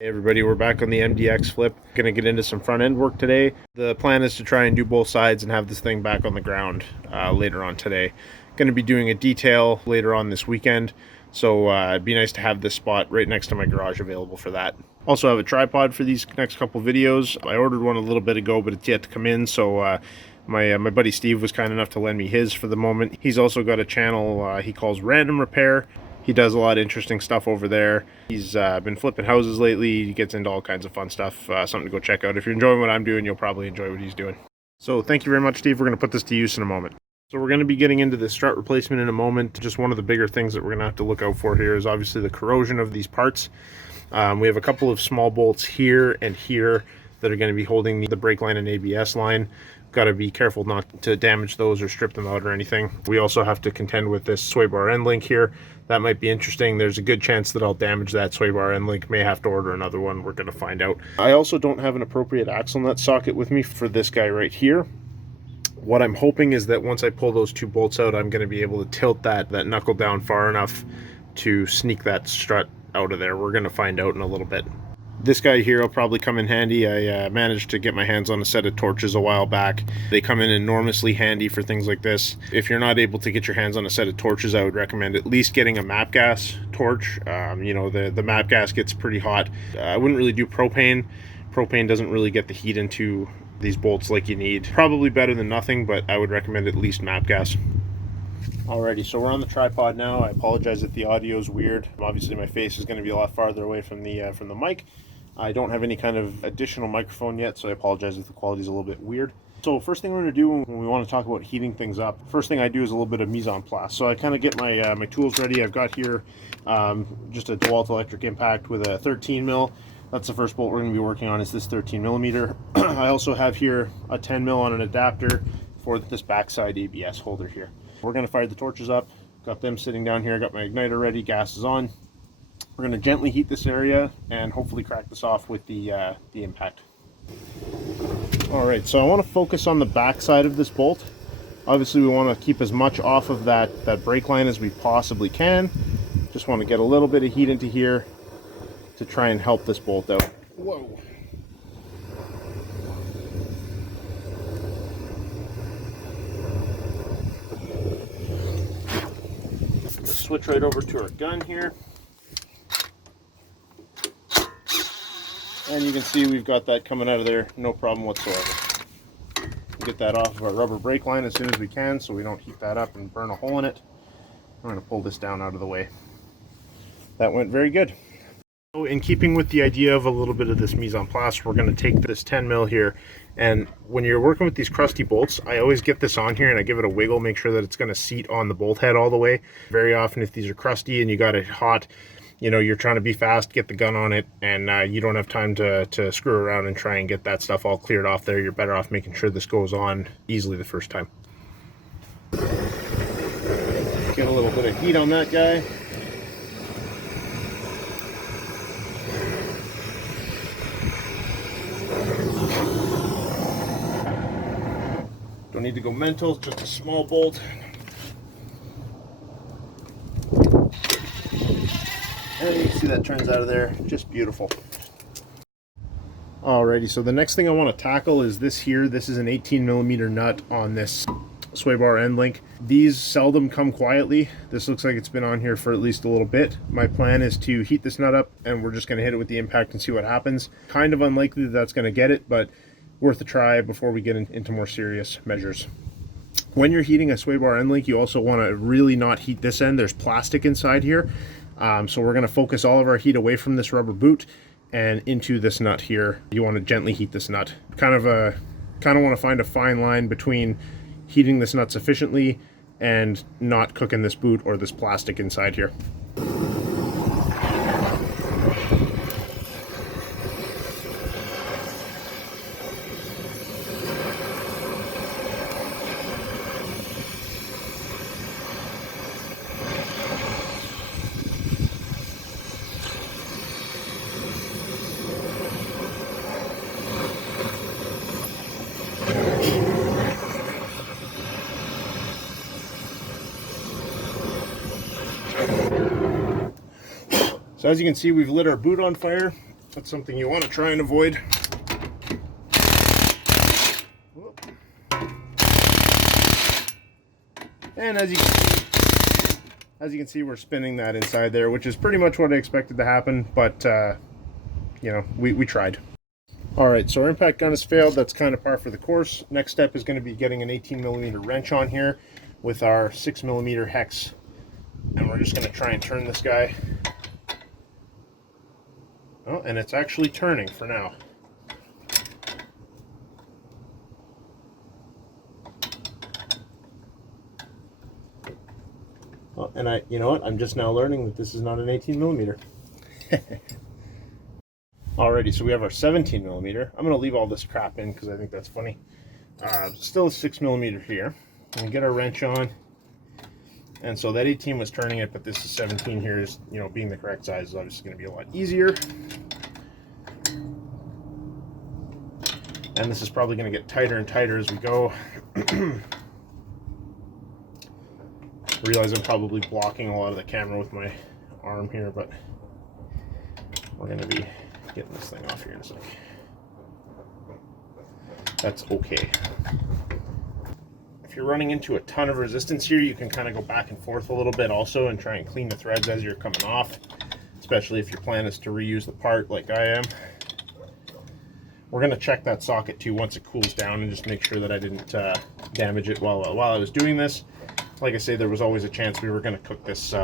Hey everybody, we're back on the MDX flip. Gonna get into some front end work today. The plan is to try and do both sides and have this thing back on the ground later on today. Gonna be doing a detail later on this weekend, so it'd be nice to have this spot right next to my garage available for that. Also have a tripod for these next couple videos. I ordered one a little bit ago, but it's yet to come in, so my buddy Steve was kind enough to lend me his for the moment. He's also got a channel he calls Random Repair. He does a lot of interesting stuff over there. He's been flipping houses lately. He gets into all kinds of fun stuff. Something to go check out. If you're enjoying what I'm doing, you'll probably enjoy what he's doing. So thank you very much, Steve. We're going to put this to use in a moment. So we're going to be getting into the strut replacement in a moment. Just one of the bigger things that we're going to have to look out for here is obviously the corrosion of these parts. We have a couple of small bolts here and here that are going to be holding the brake line and ABS line. Got to be careful not to damage those or strip them out or anything. We also have to contend with this sway bar end link here. That might be interesting. There's a good chance that I'll damage that sway bar end link. May have to order another one. We're going to find out. I also don't have an appropriate axle nut socket with me for this guy right here. What I'm hoping is that once I pull those two bolts out, I'm going to be able to tilt that knuckle down far enough to sneak that strut out of there. We're going to find out in a little bit. This guy here will probably come in handy. I managed to get my hands on a set of torches a while back. They come in enormously handy for things like this. If you're not able to get your hands on a set of torches, I would recommend at least getting a MAP gas torch. You know, the MAP gas gets pretty hot. I wouldn't really do propane. Propane doesn't really get the heat into these bolts like you need. Probably better than nothing, but I would recommend at least MAP gas. Alrighty, so we're on the tripod now. I apologize if the audio is weird. Obviously my face is going to be a lot farther away from the mic. I don't have any kind of additional microphone yet, so I apologize if the quality is a little bit weird. So first thing we're going to do when we want to talk about heating things up, first thing I do is a little bit of mise en place. So I kind of get my my tools ready. I've got here just a DeWalt electric impact with a 13 mil. That's the first bolt we're going to be working on, is this 13 millimeter. I also have here a 10 mil on an adapter for this backside ABS holder here. We're going to fire the torches up. Got them sitting down here. Got my igniter ready. Gas is on. We're going to gently heat this area and hopefully crack this off with the impact. Alright, so I want to focus on the back side of this bolt. Obviously we want to keep as much off of that brake line as we possibly can. Just want to get a little bit of heat into here to try and help this bolt out. Whoa! Switch right over to our gun here. And you can see we've got that coming out of there, no problem whatsoever. Get that off of our rubber brake line as soon as we can so we don't heat that up and burn a hole in it. I'm going to pull this down out of the way. That went very good. So in keeping with the idea of a little bit of this mise en place, we're going to take this 10 mil here, and when you're working with these crusty bolts, I always get this on here and I give it a wiggle, make sure that it's going to seat on the bolt head all the way. Very often if these are crusty and you got it hot, you know, you're trying to be fast, get the gun on it, and you don't have time to screw around and try and get that stuff all cleared off there. You're better off making sure this goes on easily the first time. Get a little bit of heat on that guy. Don't need to go mental, just a small bolt. And you can see that turns out of there just beautiful. Alrighty, so the next thing I want to tackle is this here. This is an 18 millimeter nut on this sway bar end link. These seldom come quietly. This looks like it's been on here for at least a little bit. My plan is to heat this nut up and we're just going to hit it with the impact and see what happens. Kind of unlikely that that's going to get it, but worth a try before we get into more serious measures. When you're heating a sway bar end link, you also want to really not heat this end. There's plastic inside here. So we're going to focus all of our heat away from this rubber boot and into this nut here. You want to gently heat this nut. Kind of want to find a fine line between heating this nut sufficiently and not cooking this boot or this plastic inside here. So as you can see, we've lit our boot on fire. That's something you want to try and avoid. Whoop. And as you can see, we're spinning that inside there, which is pretty much what I expected to happen, but you know, we tried. All right, so our impact gun has failed. That's kind of par for the course. Next step is going to be getting an 18mm wrench on here with our 6mm hex, and we're just going to try and turn this guy. Oh, and it's actually turning for now. Oh, and you know what? I'm just now learning that this is not an 18mm. Alrighty, so we have our 17mm. I'm going to leave all this crap in because I think that's funny. Still a 6mm here. And we get our wrench on. And so that 18 was turning it, but this is 17 here is, you know, being the correct size is obviously going to be a lot easier. And this is probably going to get tighter and tighter as we go. I realize I'm probably blocking a lot of the camera with my arm here, but we're going to be getting this thing off here in a sec. That's okay. If you're running into a ton of resistance here, you can kind of go back and forth a little bit also and try and clean the threads as you're coming off, especially if your plan is to reuse the part like I am. We're going to check that socket too once it cools down and just make sure that I didn't damage it while I was doing this. Like I say, there was always a chance we were going to cook this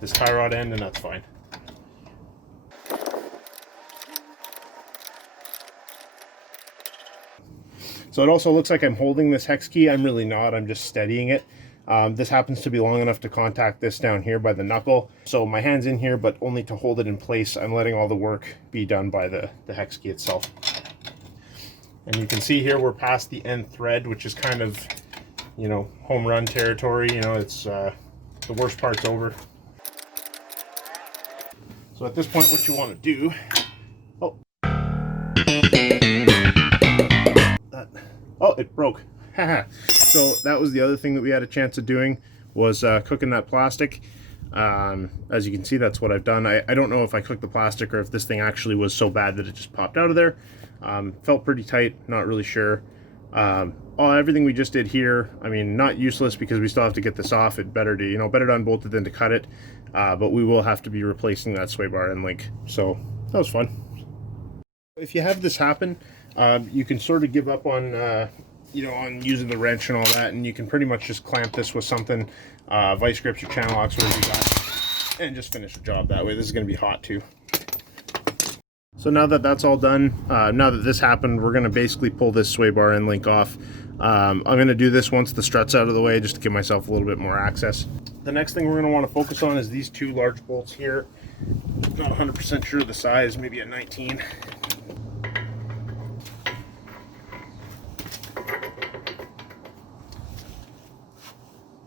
this tie rod end, and that's fine. So it also looks like I'm holding this hex key. I'm really not. I'm just steadying it. This happens to be long enough to contact this down here by the knuckle. So my hand's in here, but only to hold it in place. I'm letting all the work be done by the hex key itself. And you can see here we're past the end thread, which is kind of, you know, home run territory. You know, it's the worst part's over. So at this point, what you want to do, oh, it broke. So that was the other thing that we had a chance of doing, was cooking that plastic. As you can see, that's what I've done. I don't know if I cooked the plastic or if this thing actually was so bad that it just popped out of there. Felt pretty tight, not really sure. Everything we just did here, I mean, not useless because we still have to get this off. It better to, you know, better to unbolt it than to cut it. But we will have to be replacing that sway bar and link. So that was fun. If you have this happen, you can sort of give up on, you know, on using the wrench and all that, and you can pretty much just clamp this with something, vice grips or channel locks, whatever you got, and just finish the job that way. This is going to be hot too. So now that that's all done, now that this happened, we're going to basically pull this sway bar end link off. I'm going to do this once the strut's out of the way, just to give myself a little bit more access. The next thing we're going to want to focus on is these two large bolts here. Not 100% sure of the size, maybe a 19.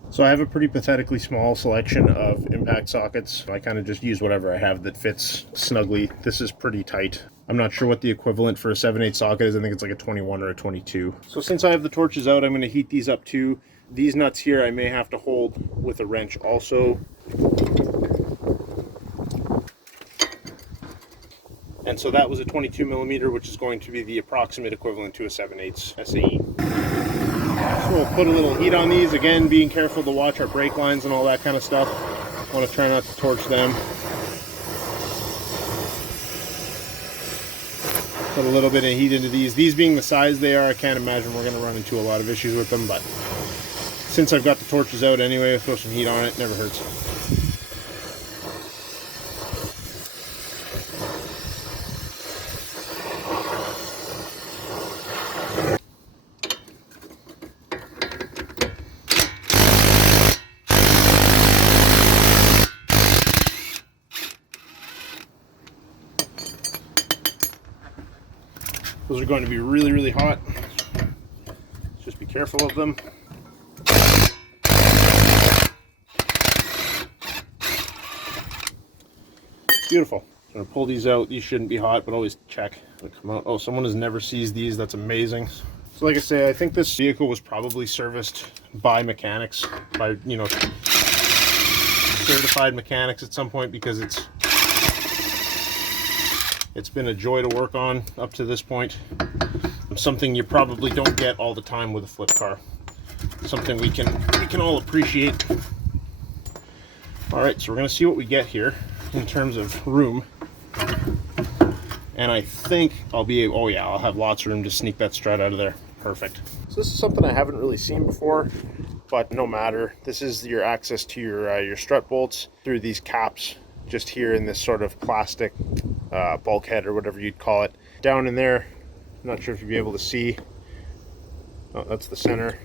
So I have a pretty pathetically small selection of impact sockets. I kind of just use whatever I have that fits snugly. This is pretty tight. I'm not sure what the equivalent for a 7/8 socket is. I think it's like a 21 or a 22. So since I have the torches out, I'm going to heat these up too. These nuts here I may have to hold with a wrench also. And so that was a 22mm, which is going to be the approximate equivalent to a 7/8 SAE. So we'll put a little heat on these, again being careful to watch our brake lines and all that kind of stuff. Want to try not to torch them. Put a little bit of heat into these. These being the size they are, I can't imagine we're going to run into a lot of issues with them, but since I've got the torches out anyway, I'll throw some heat on it, never hurts. Those are going to be really, really hot. Just be careful of them. Beautiful. I'm going to pull these out. These shouldn't be hot, but always check. Come out. Oh, someone has never seized these. That's amazing. So like I say, I think this vehicle was probably serviced by mechanics, by, you know, certified mechanics at some point, because it's It's been a joy to work on up to this point. Something you probably don't get all the time with a flip car. Something we can all appreciate. All right, so we're gonna see what we get here in terms of room. And I think I'll be able, oh yeah, I'll have lots of room to sneak that strut out of there. Perfect. So this is something I haven't really seen before, but no matter. This is your access to your strut bolts through these caps, just here in this sort of plastic bulkhead or whatever you'd call it. Down in there, I'm not sure if you'll be able to see. Oh, that's the center.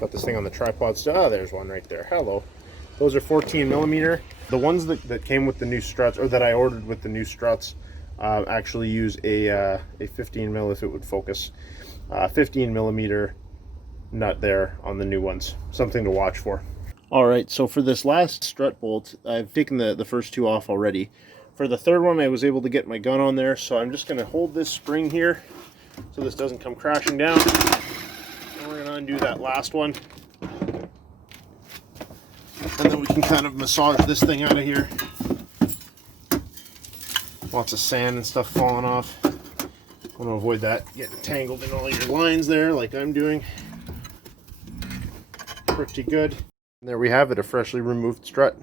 Got this thing on the tripod. So, there's one right there. Hello. Those are 14 millimeter. The ones that came with the new struts, or that I ordered with the new struts, actually use a 15 mil if it would focus. 15 millimeter nut there on the new ones. Something to watch for. All right, so for this last strut bolt, I've taken the first two off already. For the third one, I was able to get my gun on there, so I'm just going to hold this spring here so this doesn't come crashing down. And we're going to undo that last one. And then we can kind of massage this thing out of here. Lots of sand and stuff falling off. I want to avoid that getting tangled in all your lines there like I'm doing. Pretty good. And there we have it, a freshly removed strut.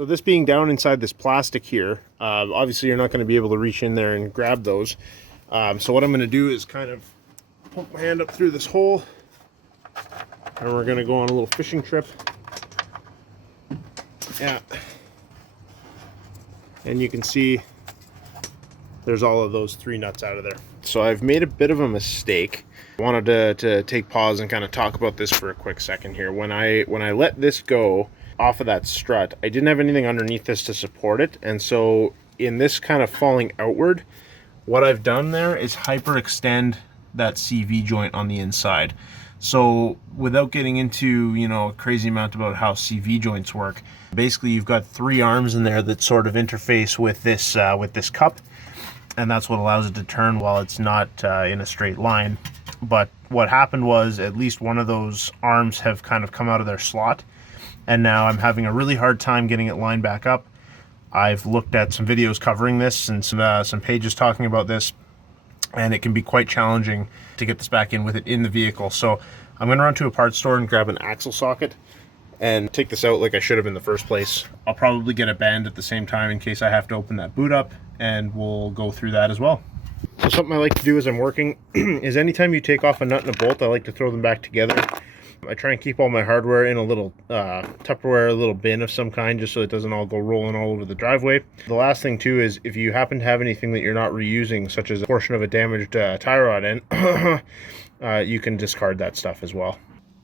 So this being down inside this plastic here, obviously you're not going to be able to reach in there and grab those. So what I'm going to do is kind of poke my hand up through this hole, and we're going to go on a little fishing trip. Yeah. And you can see there's all of those three nuts out of there. So I've made a bit of a mistake. I wanted to take pause and kind of talk about this for a quick second here. When I let this go off of that strut, I didn't have anything underneath this to support it, and so in this kind of falling outward, what I've done there is hyperextend that CV joint on the inside. So without getting into, you know, a crazy amount about how CV joints work, basically you've got three arms in there that sort of interface with this cup, and that's what allows it to turn while it's not in a straight line. But what happened was at least one of those arms have kind of come out of their slot, and now I'm having a really hard time getting it lined back up. I've looked at some videos covering this and some pages talking about this, and it can be quite challenging to get this back in with it in the vehicle. So I'm going to run to a parts store and grab an axle socket and take this out like I should have in the first place. I'll probably get a band at the same time in case I have to open that boot up, and we'll go through that as well. So something I like to do as I'm working is anytime you take off a nut and a bolt, I like to throw them back together. I try and keep all my hardware in a little Tupperware, a little bin of some kind, just so it doesn't all go rolling all over the driveway. The last thing too is if you happen to have anything that you're not reusing, such as a portion of a damaged tie rod end, you can discard that stuff as well.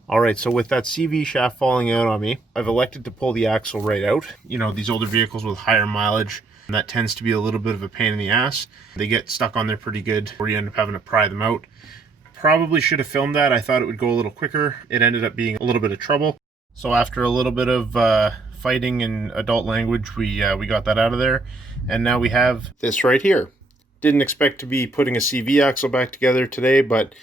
All right, so with that CV shaft falling out on me, I've elected to pull the axle right out. You know, these older vehicles with higher mileage, that tends to be a little bit of a pain in the ass. They get stuck on there pretty good, or you end up having to pry them out. Probably should have filmed that. I thought it would go a little quicker. It ended up being a little bit of trouble. So after a little bit of fighting in adult language, we got that out of there. And now we have this right here. Didn't expect to be putting a CV axle back together today, but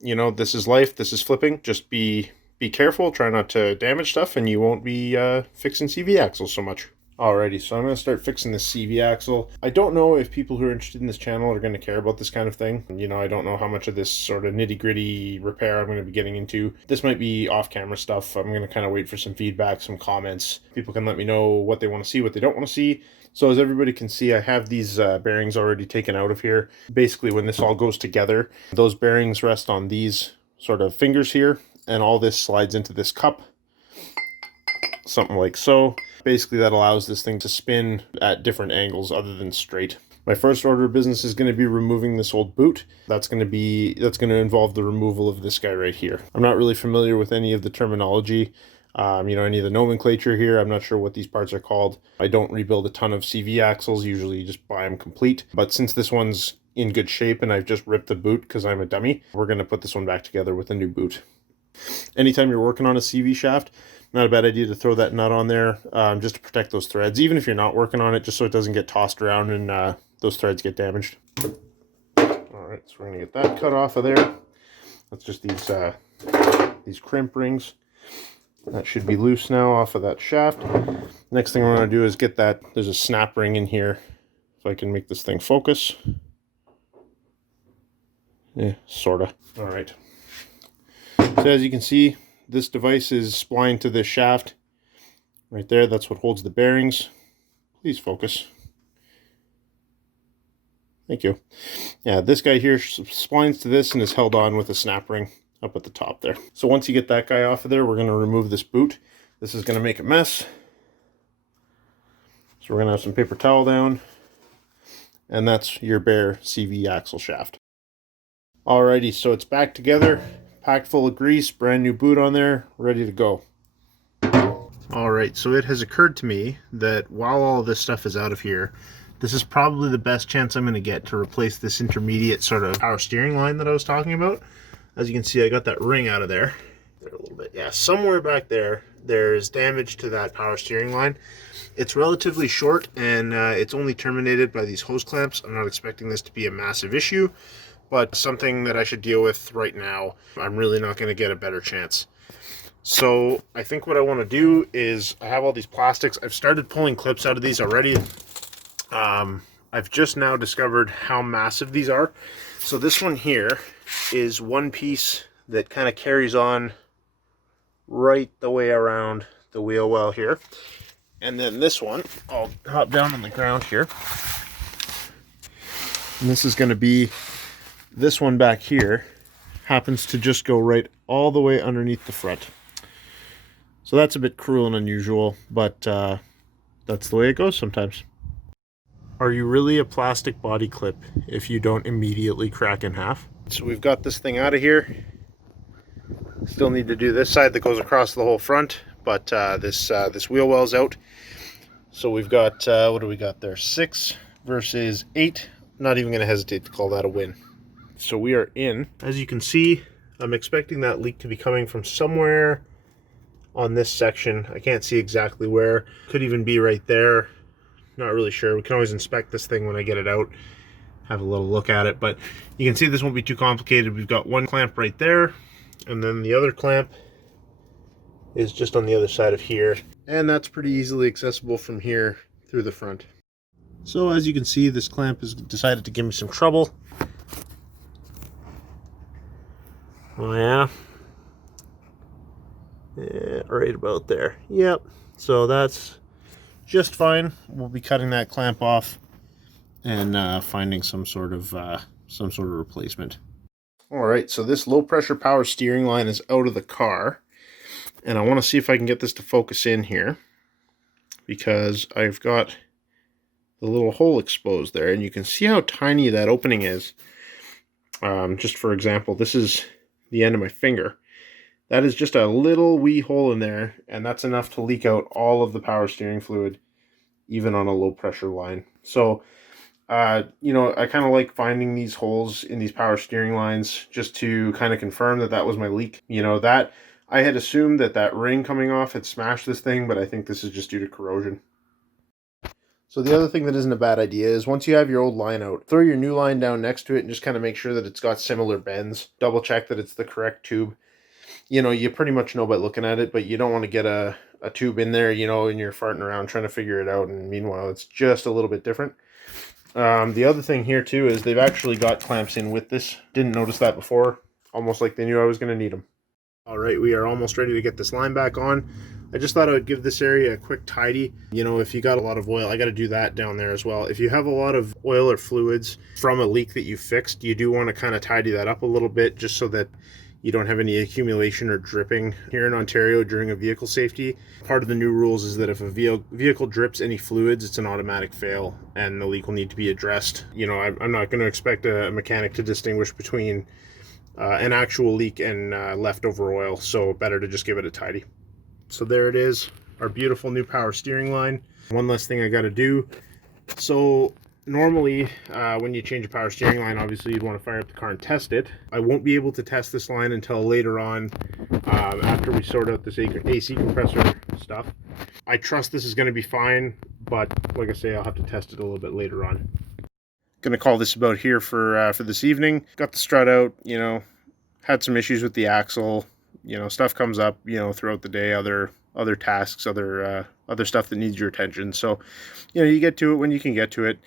you know, this is life. This is flipping. Just be careful. Try not to damage stuff, and you won't be fixing CV axles so much. Alrighty, so I'm going to start fixing this CV axle. I don't know if people who are interested in this channel are going to care about this kind of thing. You know, I don't know how much of this sort of nitty-gritty repair I'm going to be getting into. This might be off-camera stuff. I'm going to kind of wait for some feedback, some comments. People can let me know what they want to see, what they don't want to see. So as everybody can see, I have these bearings already taken out of here. Basically, when this all goes together, those bearings rest on these sort of fingers here, and all this slides into this cup. Something like so. Basically, that allows this thing to spin at different angles other than straight. My first order of business is going to be removing this old boot. That's going to involve the removal of this guy right here. I'm not really familiar with any of the terminology, you know, any of the nomenclature here. I'm not sure what these parts are called. I don't rebuild a ton of CV axles. Usually you just buy them complete. But since this one's in good shape and I've just ripped the boot because I'm a dummy, we're going to put this one back together with a new boot. Anytime you're working on a CV shaft, not a bad idea to throw that nut on there just to protect those threads, even if you're not working on it, just so it doesn't get tossed around and those threads get damaged. Alright, so we're going to get that cut off of there. That's just these crimp rings. That should be loose now off of that shaft. Next thing we're going to do is get that, there's a snap ring in here If I can make this thing focus. Yeah, sorta. All right. So as you can see, this device is splined to this shaft right there. That's what holds the bearings. Please focus. Thank you. Yeah, this guy here splines to this and is held on with a snap ring up at the top there. So once you get that guy off of there, we're going to remove this boot. This is going to make a mess. So we're going to have some paper towel down. And that's your bare CV axle shaft. Alrighty, so it's back together, packed full of grease, brand new boot on there, ready to go. Alright, so it has occurred to me that while all this stuff is out of here, this is probably the best chance I'm going to get to replace this intermediate sort of power steering line that I was talking about. As you can see, I got that ring out of there. A little bit. Yeah, somewhere back there, there's damage to that power steering line. It's relatively short and it's only terminated by these hose clamps. I'm not expecting this to be a massive issue, but something that I should deal with right now. I'm really not going to get a better chance. So I think what I want to do is, I have all these plastics. I've started pulling clips out of these already. I've just now discovered how massive these are. So this one here is one piece that kind of carries on right the way around the wheel well here. And then this one, I'll hop down on the ground here. And this is going to be, this one back here happens to just go right all the way underneath the front. So that's a bit cruel and unusual, but that's the way it goes sometimes. Are you really a plastic body clip if you don't immediately crack in half? So we've got this thing out of here. Still need to do this side that goes across the whole front, but this wheel well's out. So we've got, what do we got there? 6 versus 8. Not even going to hesitate to call that a win. So we are in. As you can see, I'm expecting that leak to be coming from somewhere on this section. I can't see exactly where. Could even be right there. Not really sure. We can always inspect this thing when I get it out, have a little look at it, but you can see this won't be too complicated. We've got one clamp right there, and then the other clamp is just on the other side of here, and that's pretty easily accessible from here through the front. So as you can see, this clamp has decided to give me some trouble. Oh yeah, right about there. Yep, so that's just fine. We'll be cutting that clamp off and finding some sort of replacement. All right, so this low pressure power steering line is out of the car, and I want to see if I can get this to focus in here, because I've got the little hole exposed there, and you can see how tiny that opening is. Just for example, this is the end of my finger. That is just a little wee hole in there, and that's enough to leak out all of the power steering fluid, even on a low pressure line. So, you know, I kind of like finding these holes in these power steering lines just to kind of confirm that that was my leak. You know, that I had assumed that that ring coming off had smashed this thing, but I think this is just due to corrosion. So the other thing that isn't a bad idea is, once you have your old line out, throw your new line down next to it and just kind of make sure that it's got similar bends. Double check that it's the correct tube. You know, you pretty much know by looking at it, but you don't want to get a tube in there, you know, and you're farting around trying to figure it out, and meanwhile it's just a little bit different. The other thing here too is they've actually got clamps in with this. Didn't notice that before, almost like they knew I was going to need them. All right, we are almost ready to get this line back on. I just thought I would give this area a quick tidy. You know, if you got a lot of oil, I got to do that down there as well. If you have a lot of oil or fluids from a leak that you fixed, you do want to kind of tidy that up a little bit, just so that you don't have any accumulation or dripping. Here in Ontario, during a vehicle safety, part of the new rules is that if a vehicle drips any fluids, it's an automatic fail and the leak will need to be addressed. You know, I'm not going to expect a mechanic to distinguish between an actual leak and leftover oil, so better to just give it a tidy. So there it is, our beautiful new power steering line. One less thing I got to do. So normally, when you change a power steering line, obviously you'd want to fire up the car and test it. I won't be able to test this line until later on, after we sort out this AC compressor stuff. I trust this is going to be fine, but like I say, I'll have to test it a little bit later on. Gonna call this about here for this evening. Got the strut out, had some issues with the axle. Stuff comes up, throughout the day, other other tasks, other stuff that needs your attention. So, you know, you get to it when you can get to it.